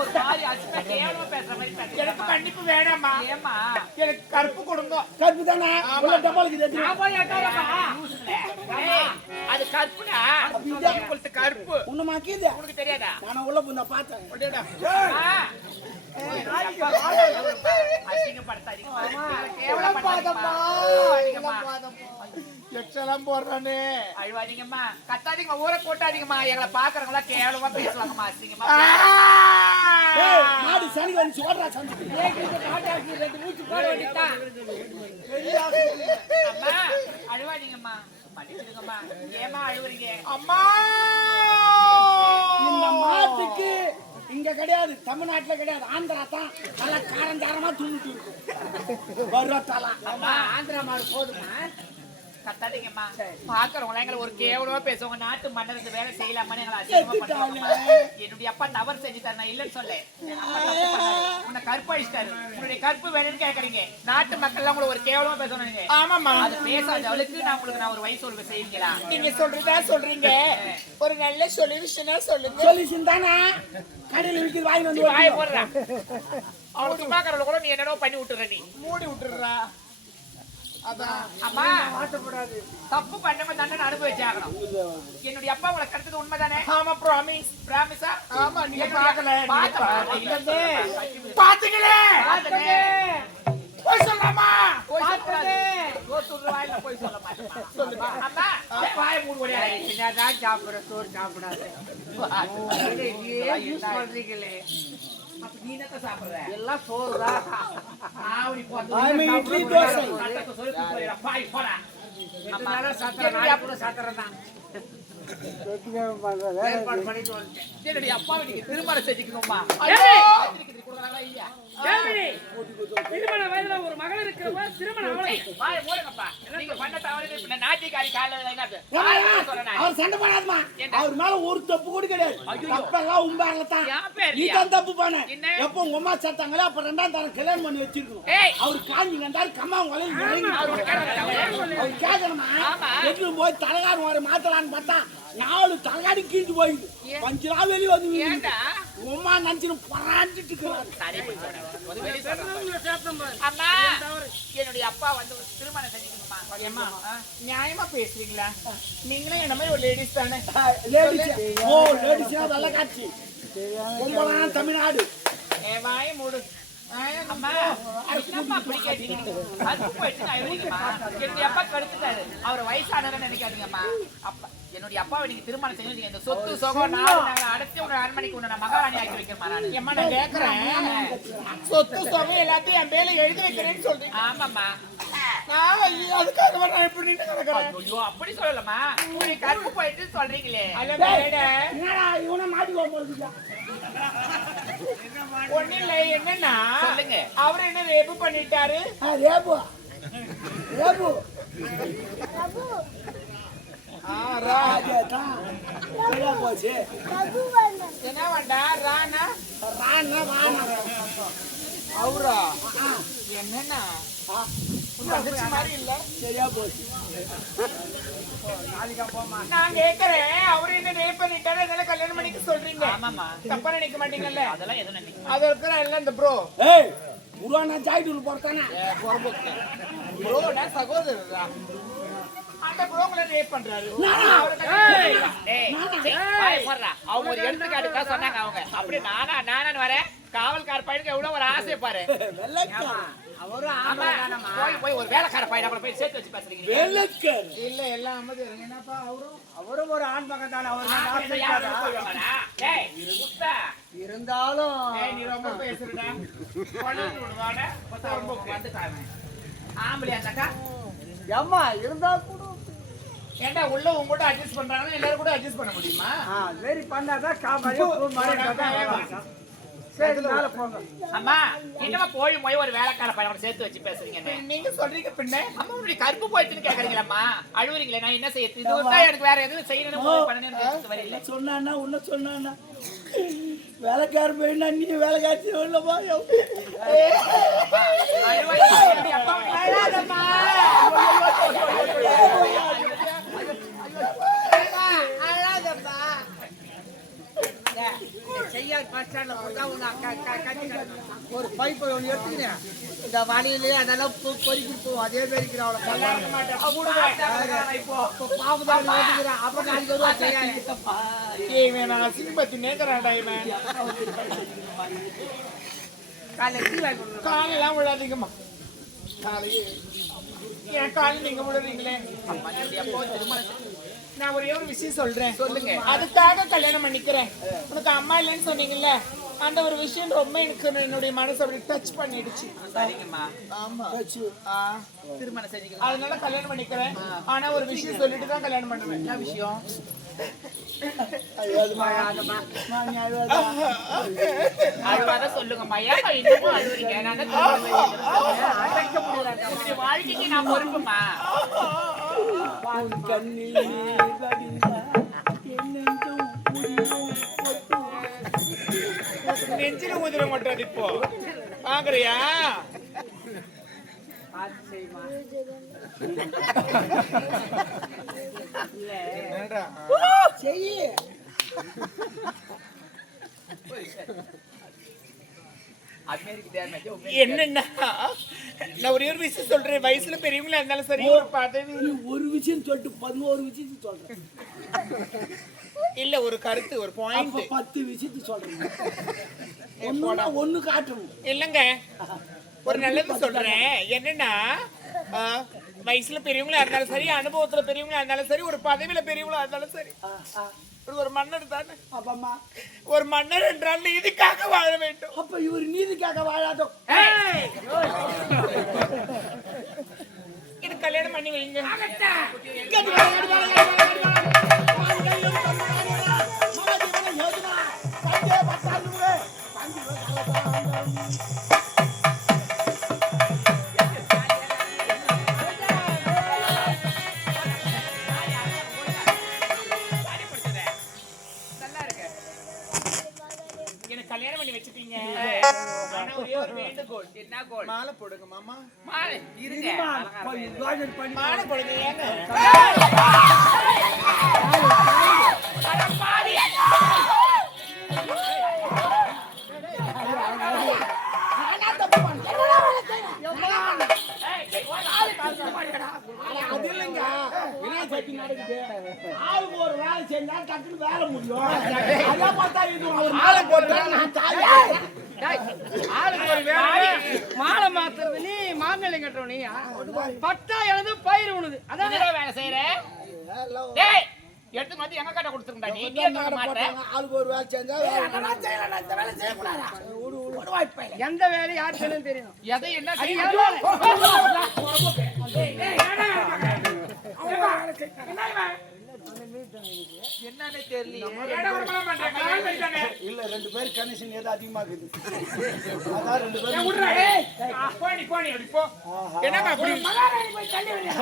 ஒரு மாதிரி அசிங்கமா கேவலமா பேசுற மாதிரி பேசுறீங்க. எனக்கு மன்னிப்பு வேணாமா? ஏம்மா? எனக்கு கருப்பு கொடுங்க. கருப்பு தானே உள்ள டப்பாலுக்கு தெரியும். நான் போய் எட்டாரமா? ஏய், அது கருப்புடா. உங்களுக்கு கருப்பு உன்ன மாக்கிது உனக்கு தெரியாதா? நான் உள்ள புந்தா பார்த்தேன். ஒடேடா. அசிங்கப்படுத்தாதீங்கம்மா. கேவலப்பாதம்மா. கேவலப்படுத்தாதீங்கம்மா. எச்சலாம் போடுறானே. அழுவாதீங்கம்மா, கத்தாதீங்கம்மா, ஊரை கூட்டாதீங்கம்மா. எங்களை பாக்குறவங்களா கேவலமா பேசுவாங்கம்மா, அசிங்கமா. ஏய் மாடு சனி வந்து சோடா சந்தி. அம்மா அழுவாதீங்கம்மா, மன்னிச்சிடுங்கம்மா. ஏமா அழுவுறீங்க? அம்மா இந்த மாட்டுக்கு இங்க கிடையாது, தமிழ்நாட்டுல கிடையாது, ஆந்திரா தான் நல்லா காரஞ்சாரமா தூங்கிட்டு இருக்கும். வருவத்தாலா அம்மா ஆந்திரா மாடு போதுமா? கத்தாதீங்கம்மா, பாக்குறவங்களா எங்களை ஒரு கேவலமா பேசுவாங்க. நாட்டு மன்னருக்கு வேலை செய்யலாமான்னு எங்களை அசிங்கமா பண்ணுவாங்க. என்னுடைய அப்பா தவறு செஞ்சு தர நான் இல்லைன்னு சொல்ல. உன்னை கருப்பு அழிச்சிட்டாரு, உன்னுடைய கருப்பு வேணும்னு கேக்குறீங்க. நாட்டு மக்கள் எல்லாம் உங்களை ஒரு கேவலமா பேசணுங்க. ஆமாமா, அது பேசாத அவளுக்கு நான் உங்களுக்கு நான் ஒரு வயசு சொல்ல செய்வீங்களா? நீங்க சொல்றதா சொல்றீங்க. ஒரு நல்ல சொல்யூஷனா சொல்லுங்க. சொல்லிச்சு தானே கடையில் விற்கிது வாங்கி வந்து வாய போடுறேன். அவளுக்கு பாக்குறவள கூட நீ என்னடோ பண்ணி விட்டுற, நீ மூடி விட்டுறா. அதான் அம்மா மாட்டக்கூடாது. தப்பு பண்ணவங்க தண்டனை அனுபவிச்சாகணும். என்னுடைய அப்பா உங்களை கருத்துது உண்மைதானே? ஆமா, ப்ராமிஸ். பிராமிஸா? ஆமா, நீங்க பாக்கல. பாத்துங்களே. போய் சொல்லலாமா? போய் சொல்லக்கூடாது. சோறு வாயில போய் சொல்ல மாட்டேன். அம்மா வாய் மூடு ஓடியா. என்னதான் சாப்பிடுற, சோறு சாப்பிடாத. யூஸ் பண்றீங்களே. அப்ப நீ என்ன சாப்பிடுற? எல்லாம் சோறுதான். ஆவடி போறது. இட்லி தோசை. சொல்லி போறா. பாய் போடா. அம்மா சாப்பிடுற கூட சாப்பிடுறதான். ஏற்பாடு பண்ணிட்டு வந்துட்டேன். என்னுடைய அப்பாவை நீங்க திருமணம் செஞ்சுக்கணுமா? திருமண வயதுல ஒரு மகள் இருக்கிறப்ப திருமணம் நீங்க பண்ண தவறு நாட்டிக்காரி காலையில அவர் சண்டை பண்ணாதமா. அவர் மேல ஒரு தப்பு கூட கிடையாது. தப்பெல்லாம் உண்டாங்க தான். நீ தான் தப்பு பண்ண. எப்போ உங்க அம்மா சேர்த்தாங்களே அப்ப ரெண்டாம் தரம் கல்யாணம் பண்ணி வச்சிருக்கணும். அவர் காஞ்சி கண்டாரு கம்மா உலையில் அவர் கேட்கணுமா? எட்டு போய் தலைகாரம் வர மாத்தலான்னு பார்த்தா 4 தலைகாடி கீழ்ந்து போயிடுது. 5 நாள் வெளியே வந்து உமா நினைச்சு பராண்டிட்டு அம்மா என்னுடைய அப்பா வந்து திருமணம் செஞ்சுக்கணுமா? நியாயமா பேசுறீங்களா? நீங்களே என்ன மாதிரி ஒரு லேடிஸ் தானே? லேடிஸ் ஓ லேடிஸ் நல்ல காட்சி. கும்பலாம் தமிழ்நாடு. வாய் மூடு. அம்மா என்னம்மா அப்படி கேட்டீங்க? கருப்பு போயிட்டு நான் எழுதிக்கமா. என்னுடைய அப்பா கருத்துட்டாரு. அவர் வயசானவன்னு நினைக்காதீங்கம்மா. அப்பா என்னுடைய அப்பாவை நீங்க திருமணம் செஞ்சு இந்த சொத்து சோகம் நாங்க அடுத்து ஒரு அரண்மனைக்கு உன்னை நான் மகாராணி ஆக்கி வைக்கிறேன். நான் ஏம்மா நான் கேட்கறேன், சொத்து சோகம் எல்லாத்தையும் என் பேர்ல எழுதி வைக்கிறேன்னு சொல்றீங்க. ஆமாம்மா, நான் அதுக்காக நான் எப்படி நடக்கிறேன்? ஐயோ அப்படி சொல்லலம்மா, உங்களுடைய கருப்பு போயிட்டு சொல்றீங்களே. என்னடா இவனை மாட்டிக்கோ போகுது. ஒண்ணு இல்ல, என்னன்னா சொல்லுங்க. அவர் என்ன ரேப்பு பண்ணிட்டாரு? ரேபு ரேபு போச்சு. என்ன வேண்டா? ராணா ராணா ராணா அவரா? என்னன்னா மாதிரி இல்ல. சரியா போச்சு. நான் கேக்குறேன், அவரு என்ன ரேப் பண்ணிட்டாரு, அதனால கல்யாணம் பண்ணிக்க சொல்றீங்க. ஆமாம்மா, தப்பா நினைக்க மாட்டீங்கல்ல? அதெல்லாம் எதுவும் நினைக்க அது இருக்கிற இல்ல இந்த ப்ரோ. ஏய் புராணா ஜாயிட்டு போறதானே ப்ரோனா சகோதரரா? அந்த ப்ரோங்கள ரேப் பண்றாரு. அவங்க ஒரு எடுத்துக்காட்டுக்கா சொன்னாங்க. அவங்க அப்படி நானான்னு வரேன். காவல்கார பையனுக்கு எவ்வளவு ஒரு ஆசை பாரு. போய் ஒரு வேலைக்கார பையன் போய் சேர்த்து வச்சு பேசுறீங்க. இல்ல எல்லாம் அம்மது என்னப்பா? அவரும் ஒரு ஆண் மகன் தானே. இருந்தாலும் நீ ரொம்ப பேசுறடா. ஆம்பளை அந்தாக்கா அம்மா இருந்தா கூட ஏண்டா உள்ள உங்ககிட்ட அட்ஜஸ்ட் பண்றாங்கன்னா எல்லாரும் கூட அட்ஜஸ்ட் பண்ண முடியுமா? வெரி பண்ணாதான் சரி மேல போங்க. அம்மா என்னமா போய் போய் ஒரு வேலைக்கார பையனை சேர்த்து வச்சு பேசுறீங்க. நீங்க சொல்றீங்க பின்ன அம்மா உங்களுடைய கருப்பு போயிடுச்சுன்னு கேக்குறீங்களா? அழுவுறீங்களே, நான் என்ன செய்ய? இது விட்டா எனக்கு வேற எதுவும் செய்யணும் வரல. சொன்னா உன்ன சொன்னா வேலைக்கார போயினா நீ வேலைக்காட்சி உள்ளப்பா. செய்யார் பஸ் ஸ்டாண்ட்ல போட்டா ஒரு பைப்பை ஒன்று எடுத்துக்கிறேன் இந்த வழியிலே அதெல்லாம் பொறுக்கி போவோம் அதே மாதிரி அவளை பாபுதான் ஓட்டுக்கிறேன் அப்ப நாளைக்கு வருவா செய்ய நான் சினிமத்தி நேக்கறான்டா இவன் காலெல்லாம் விழாதீங்கம்மா காலையே என் காலையில் நீங்க விடுறீங்களே நான் ஒரே ஒரு விஷயம் சொல்றேன் சொல்லுங்க அதுக்காக கல்யாணம் பண்ணிக்கிறேன் உனக்கு அம்மா இல்லைன்னு சொன்னீங்கல்ல அந்த ஒரு விஷயம் ரொம்ப எனக்கு என்னுடைய மனசை அப்படி டச் பண்ணிடுச்சு சரிங்கம்மா ஆமா திருமணம் செஞ்சுக்கலாம் அதனால கல்யாணம் பண்ணிக்கிறேன் ஆனா ஒரு விஷயம் சொல்லிட்டு தான் கல்யாணம் பண்ணுவேன் என்ன விஷயம் சொல்லுங்கம்மா ஏன் இன்னமும் அழுவுறீங்க வாழ்க்கைக்கு நான் பொறுப்புமா நெஞ்சில ஊதிர மாட்டோம் இப்போ பாக்குறியா என்னன்னா நான் ஒரே ஒரு விஷயம் சொல்றேன் வயசுல பெரியவங்களா இருந்தாலும் சரி ஒரு பதவி ஒரு விஷயம் சொல்லிட்டு 11 விஷயத்தை சொல்றேன் இல்ல ஒரு கருத்து ஒரு பாயிண்ட் 10 விஷயத்தை சொல்றேன் ஒண்ணு காட்டணும் இல்லங்க ஒரு நல்லது சொல்றேன் என்னன்னா வயசுல பெரியவங்களா இருந்தாலும் சரி அனுபவத்துல பெரியவங்களா இருந்தாலும் சரி ஒரு பதவியில பெரியவங்களா இருந்தாலும் சரி ஒரு மன்னர் தானே அப்பமா ஒரு மன்னர் என்றால் நீதிக்காக வாழ வேண்டும் அப்ப இவர் நீதிக்காக வாழாதோ இது கல்யாணம் பண்ணி வைங்க கல்யாணம் பண்ணி வச்சுப்பீங்க ஆனா ஒரே ஒரு வேண்டுகோள் என்ன கோல் மாலை போடுங்க மாமா மாலை இருங்க மாலை போடுங்க ஏங்க அது இல்லைங்க விநாயகர் நடக்குது ஆளுக்கு ஒரு வேலை செஞ்சா டக்குன்னு வேலை முடியும் அதான் பார்த்தா இது அவர் மாலை போட்டா நான் ஆளுக்கு ஒரு வேலை மாலை மாத்துறது நீ மாங்கல்யம் கட்டுறோம் நீ பட்டா எழுது பயிர் உழுது அதான் வேலை செய்யறேன் டேய் எடுத்து வந்து எங்க கட்ட கொடுத்துருந்தா நீ கேட்க மாட்டேன் ஆளுக்கு ஒரு வேலை செஞ்சா அதெல்லாம் செய்யலாம் இந்த வேலை செய்ய கூடாதா எந்த வேலை யார் செய்யணும் தெரியும் எதை என்ன செய்யணும் என்னன்னு தெரியல இல்ல 2 பேர் கனெக்ஷன் ஏதோ அதிகமா இருக்குது அதான் 2 பேர் போடி போடி அப்படி போ என்னமா அப்படி மகாராணி போய் தள்ளி வரணும்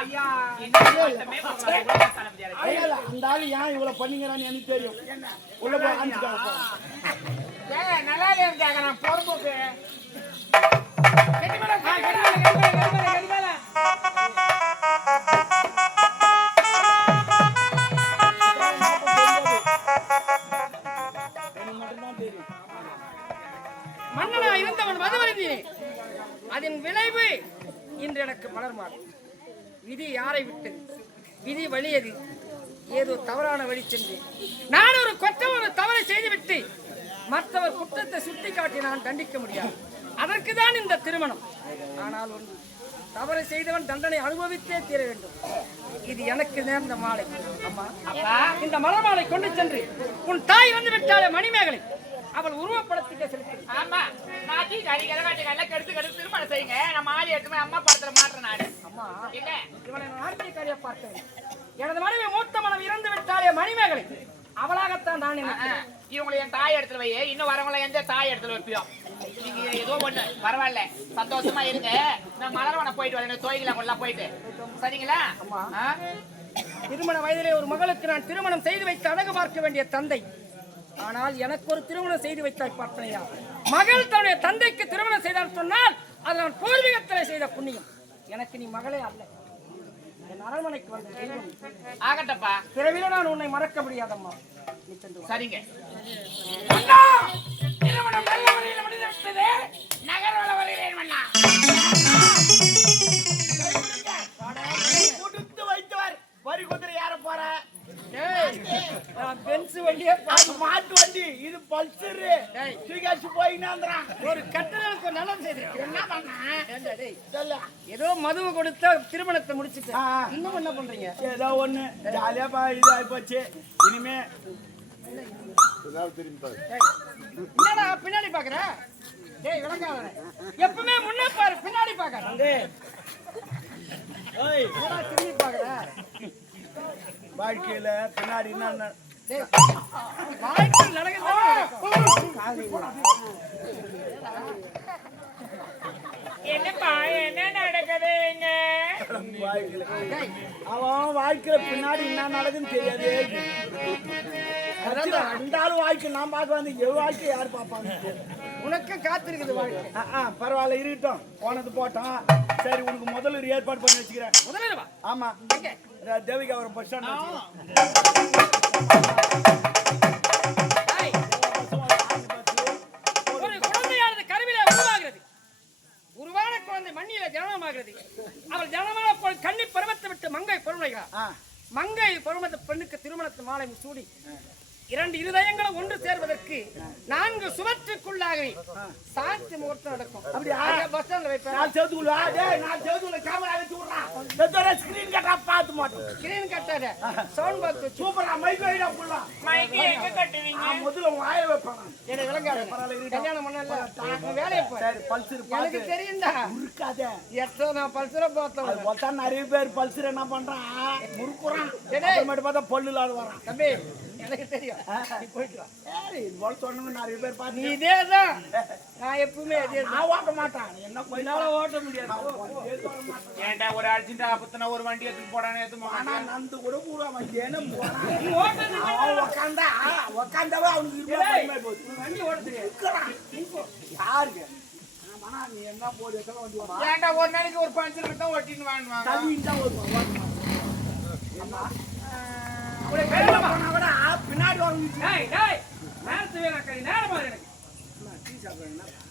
ஐயா அந்த ஆளு ஏன் இவ்வளவு பண்ணீங்கறான்னு எனக்கு தெரியும் உள்ள போய் ஆஞ்சிக்காங்க நல்லா இருக்காங்க நான் பொறுப்புக்கு மன்னனா இருந்தவன் மதுவருந்தினேன் அதன் விளைவு இன்று எனக்கு மலர்மாடு விதி யாரை விட்டது விதி வலியது ஏதோ தவறான வழி சென்று நான் ஒரு தவறை செய்துவிட்டு மற்றவர் குற்றத்தை சுட்டி காட்டி நான் தண்டிக்க முடியாது அதற்கு தான் இந்த திருமணம் ஆனால் ஒன்று தவறை செய்தவன் தண்டனை அனுபவித்தே தீர வேண்டும் இது எனக்கு நேர்ந்த மாலை அம்மா இந்த மலர் மாலை கொண்டு சென்று உன் தாய் வந்து விட்டாலே மணிமேகலை அவள் உருவப்படத்துக்கே செலுத்தி ஆமா மாத்தி கறிகளை கெடுத்து திருமணம் செய்யுங்க நான் மாலை எடுத்து அம்மா படத்துல மாற்றேன் நாடு அம்மா என்ன இவனை நாட்டியக்காரியா பார்த்தேன் எனது மனைவி மூத்த மனம் இறந்து விட்டாலே மணிமேகலை அவளாகத்தான் நான் இவங்களை என் தாய் இடத்துல வை இன்னும் வரவங்களை எந்த தாய் இடத்துல வைப்பியோம் நீங்க ஏதோ ஒண்ணு பரவாயில்ல சந்தோஷமா இருங்க நான் மலர்வனம் போயிட்டு வரேன் தோய்களை கொள்ளலாம் போயிட்டு சரிங்களா திருமண வயதிலே ஒரு மகளுக்கு நான் திருமணம் செய்து வைத்து அழகு பார்க்க வேண்டிய தந்தை ஆனால் எனக்கு ஒரு திருமணம் செய்து வைத்தாய் பார்ப்பனையா மகள் தன்னுடைய தந்தைக்கு திருமணம் செய்தால் சொன்னால் அது நான் பூர்வீகத்திலே செய்த புண்ணியம் எனக்கு நீ மகளே அல்ல என் அரண்மனைக்கு வந்த தெய்வம். ஆகட்டப்பா. பிறவில நான் உன்னை மறக்க முடியாதம்மா. நீ சென்று வா. சரிங்க. அண்ணா திருமணம் நல்ல வழியில் முடிந்துவிட்டது. நகர்வல வருகிறேன் அண்ணா. கொடுத்து வைத்தவர் வரி குதிரை யார போற? நான் பென்ஸ் வண்டியே அது மாட்டு வண்டி, இது பல்சர். தூக்கி போயினான்றான். ஒரு கட்டணத்துக்கு நல்லது செய்து என்ன பண்ண? ஏதோ மதுவை கொடுத்த திருமணத்தை முடிச்சுட்டு இன்னும் என்ன பண்றீங்க? ஏதோ ஒண்ணு ஜாலியா இது ஆகி போச்சு. இனிமே என்னடா பின்னாடி பாக்குற? டேய் விளங்காதே, எப்பவுமே முன்னே பாரு, பின்னாடி பாக்குற. டேய் என்னடா திரும்பி பாக்குற? வாழ்க்கையில பின்னாடி என்ன வாழ்க்கையில் நடக்குது. என்னப்பா என்ன நடக்குதுங்க? அவன் வாழ்க்கையில பின்னாடி என்ன நடக்குன்னு தெரியாதே. ரெண்டாலும் வாழ்க்கை நான் பார்க்க வந்து எவ்வளவு வாழ்க்கை யாரு பார்ப்பாங்க? உனக்கு காத்திருக்குது வாழ்க்கை. பரவாயில்ல, இருக்கட்டும். போனது போட்டோம். சரி, உனக்கு முதல்ல ஒரு ஏற்பாடு பண்ணி வச்சுக்கிறேன். முதல்ல ஆமா, தேவிகா ஒரு பஸ் ஸ்டாண்ட். ஒரு குழந்தையானது கருவிலே உருவாகிறது. உருவான குழந்தை மண்ணில ஜனனமாகிறது. அவள் ஜனனமான போல் கன்னி பருவத்தை விட்டு மங்கை பருவனைகிறார். மங்கை பருவத்த பெண்ணுக்கு திருமணத்து மாலை சூடி இரண்டு இருதயங்களும் ஒன்று சேர்வதற்கு 4 சுவற்றுக்குள்ளாகவே சாட்சி முகூர்த்தம் நடக்கும். அப்படியே பஸ் ஸ்டாண்ட்ல வைப்பேன். நான் செவுத்துக்குள்ள நான் செவுத்துக்குள்ள கேமரா வச்சு விடுறான். ஸ்கிரீன் கட்டா பார்த்து மாட்டோம். ஸ்கிரீன் கட்டாத, சவுண்ட் பாக்ஸ் வச்சு சூப்பரா மைக் வைடா புள்ளா. மைக்கு எங்க கட்டுவீங்க? முதல்ல உன் ஆயிரம் வைப்பாங்க. என்ன விளங்காத. கல்யாணம் பண்ணல வேலையை போய். சரி, பல்சர் எனக்கு தெரியும்டா. முறுக்காத. எத்தனை நான் பல்சரை பார்த்தேன். அது பார்த்தா நிறைய பேர் பல்சர் என்ன பண்றான், முறுக்குறான். அப்புறமேட்டு பார்த்தா பல்லு இல்லாத வரான். தம்பி எனக்கு தெரியும். நீ போயிட்டு வா. சரி, இது போல சொன்னவங்க நிறைய பேர் நீ பார்த்து. இதேதான். நான் எப்பவுமே இதே நான் ஓட்ட மாட்டான். என்ன என்னால ஓட்ட முடியாது. ஏன்டா ஒரு அர்ஜென்ட் ஆபத்துனா ஒரு வண்டி எடுத்து போடானே ஆனா நந்து கூட பூரா வண்டியேன்னு போறான். நீ ஓட்டது அவன் உக்காந்தாவே அவனுக்கு போகுது. வண்டி ஓட்ட தெரியாது. யாருக்கு? ஆனா நீ என்ன போடு வண்டி ஓட ஏன்டா ஒரு நாளைக்கு ஒரு பஞ்சர் தான் ஓட்டின்னு வாங்குவாங்க. தள்ளிட்டா ஓடுவான். உடைய பேர் என்னப்பா? கூட பின்னாடி வந்து டேய் டேய் நேரத்து வேணா கறி நேரமா எனக்கு.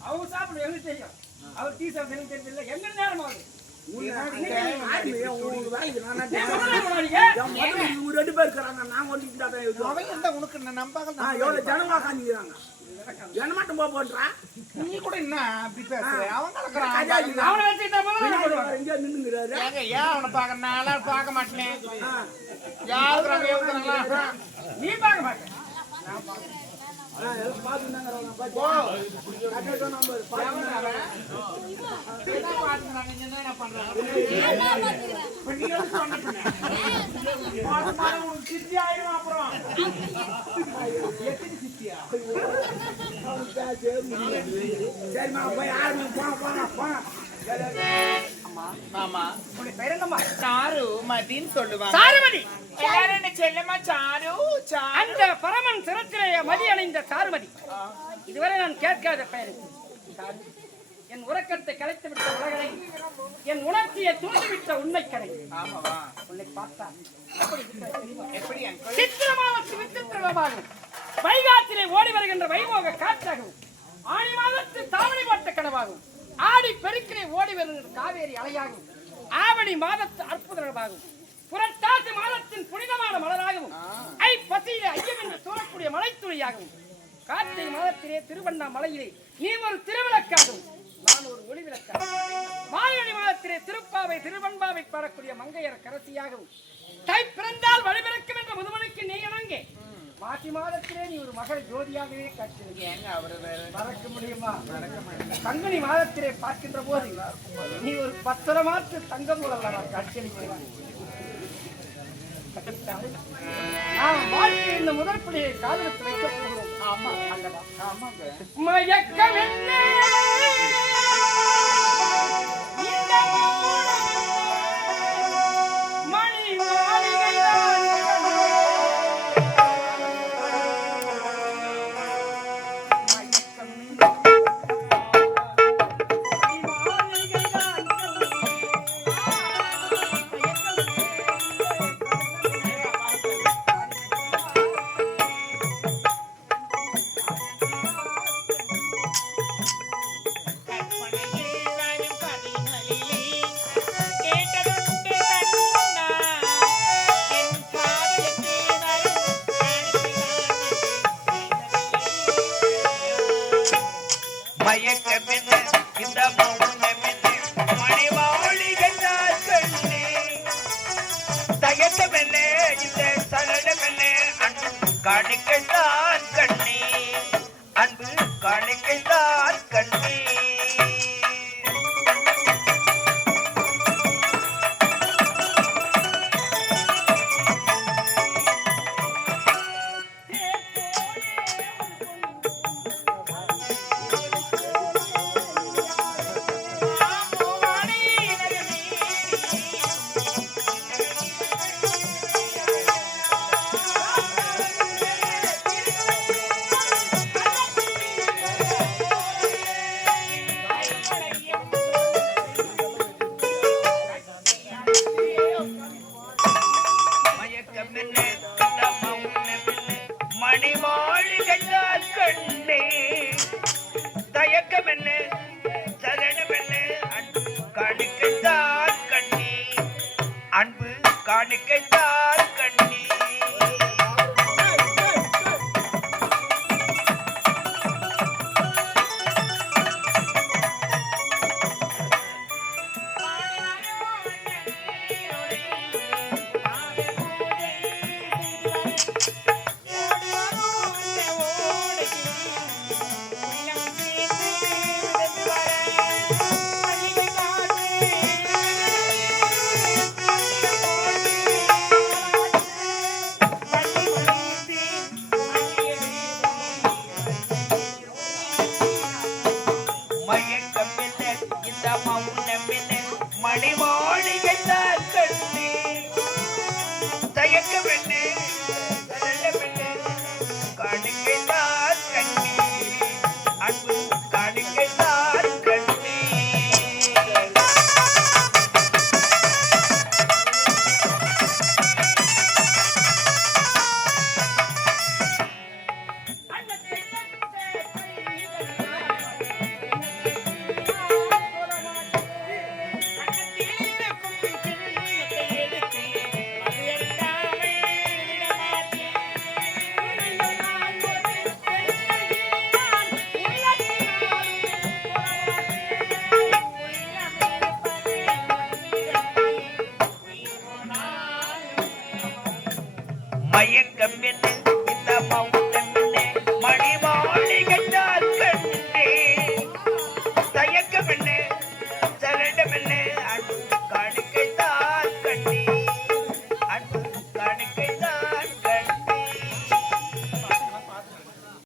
அவங்க சாப்பிடு எனக்கு தெரியும். அவர் டீ சாப்பிடு எனக்கு தெரியல. எங்க நேரமா ஆகுது? ரெண்டு பேர் இருக்கிறாங்க. நான் உனக்கு நம்பாக எவ்வளவு ஜனமா காஞ்சிக்கிறாங்க. என்ன மட்டும் போன்றா நீ கூட என்ன அப்படி பேசுற? அவங்க அவனை வச்சு எங்க நின்னுங்கிறாரு. ஏன் அவனை பாக்க நான் பார்க்க மாட்டேன். யாருக்குறாங்க நீ பார்க்க மாட்டேன். சாருமதின்னு சொல்லுவாங்க. சாருமதி எல்லாரும் என்ன செல்லமா சாரு அந்த பரமன் சிரத்திலேயே மதி அணிந்த சாருமதி. இதுவரை நான் கேட்காத பெயர். என் உறக்கத்தை கலைத்து விட்ட உலகனை, என் உணர்ச்சியை தூண்டிவிட்ட உண்மை கடை. உன்னை பார்த்தா எப்படி சித்திரமாவத்து விசித்திரமாகும், வைகாத்திலே ஓடி வருகின்ற வைபோக காற்றாகவும், ஆடி மாதத்து தாவணி போட்ட கனவாகும், ஆடி பெருக்கிலே ஓடி வருகின்ற காவேரி அலையாகும், ஆவணி மாதத்து அற்புதமாகும், புரட்டாசி மாதத்தின் புனிதமான மலராகவும், ஐப்பசியிலே ஐயம் என்று தூரக்கூடிய மலைத்துளியாகவும், கார்த்திகை மாதத்திலே திருவண்ணாமலையிலே நீ ஒரு திருவிளக்காகவும், நான் ஒரு ஒளி விளக்காகவும், மார்கழி மாதத்திலே திருப்பாவை திருவன்பாவை பாடக்கூடிய மங்கையர் கரசியாகவும், தை பிறந்தால் வழிபிறக்கும் என்ற முதுமனுக்கு நீ இணங்கே, மாசி மாதத்திலே நீ ஒரு மகள் ஜோதியாகவே காட்சிருக்கீங்க. மறக்க முடியுமா? பங்குனி மாதத்திலே பார்க்கின்ற போது நீ ஒரு 10 மாற்று தங்கம் நான் காட்சியளிக்கிறான். நாம் வாழ்க்கை இந்த முதல் பிள்ளையை காதலுக்கு வைக்கப் போகிறோம். ஆமா அல்லவா? மயக்கம் என்ன மணி மாளிகைதான் மயக்கமென்ன இந்த மௌனமென்ன மணிமாளிகைதான் கண்ணே தயக்கமென்ன இந்த சலனமென்ன அன்பு காணிக்கைதான் கண்ணே அன்பு காணிக்கைதான் கண்ணே மணிமாளிகைதான் கண்ணே தயக்கம்